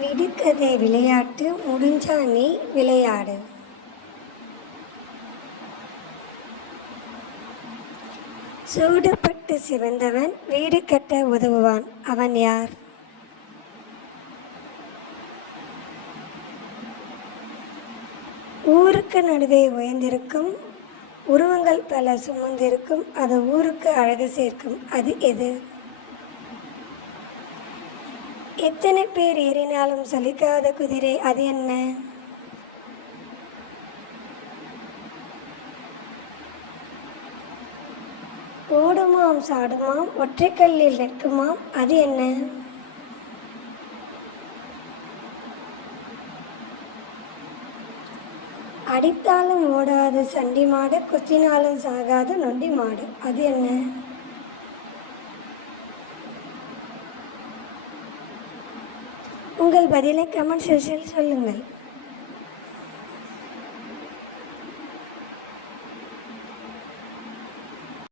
விடுகதை விளையாட்டு முடிஞ்சா நீ விளையாடு. சூடுபட்டு சிவந்தவன் வீடு கட்ட உதவுவான். அவன் யார்? ஊருக்கு நடுவே உயர்ந்திருக்கும், உருவங்கள் பல சுமந்திருக்கும், அது ஊருக்கு அழகு சேர்க்கும். அது எது? எத்தனை பேர் ஏறினாலும் சலிக்காத குதிரை. அது என்ன? ஓடுமாம் சாடுமாம் ஒற்றைக்கல்லில் நிற்குமாம். அது என்ன? அடித்தாலும் ஓடாது சண்டி மாடு, குத்தினாலும் சாகாது நொண்டி மாடு. அது என்ன? உங்கள் பதிலை கமெண்ட் செக்ஷனில் சொல்லுங்கள்.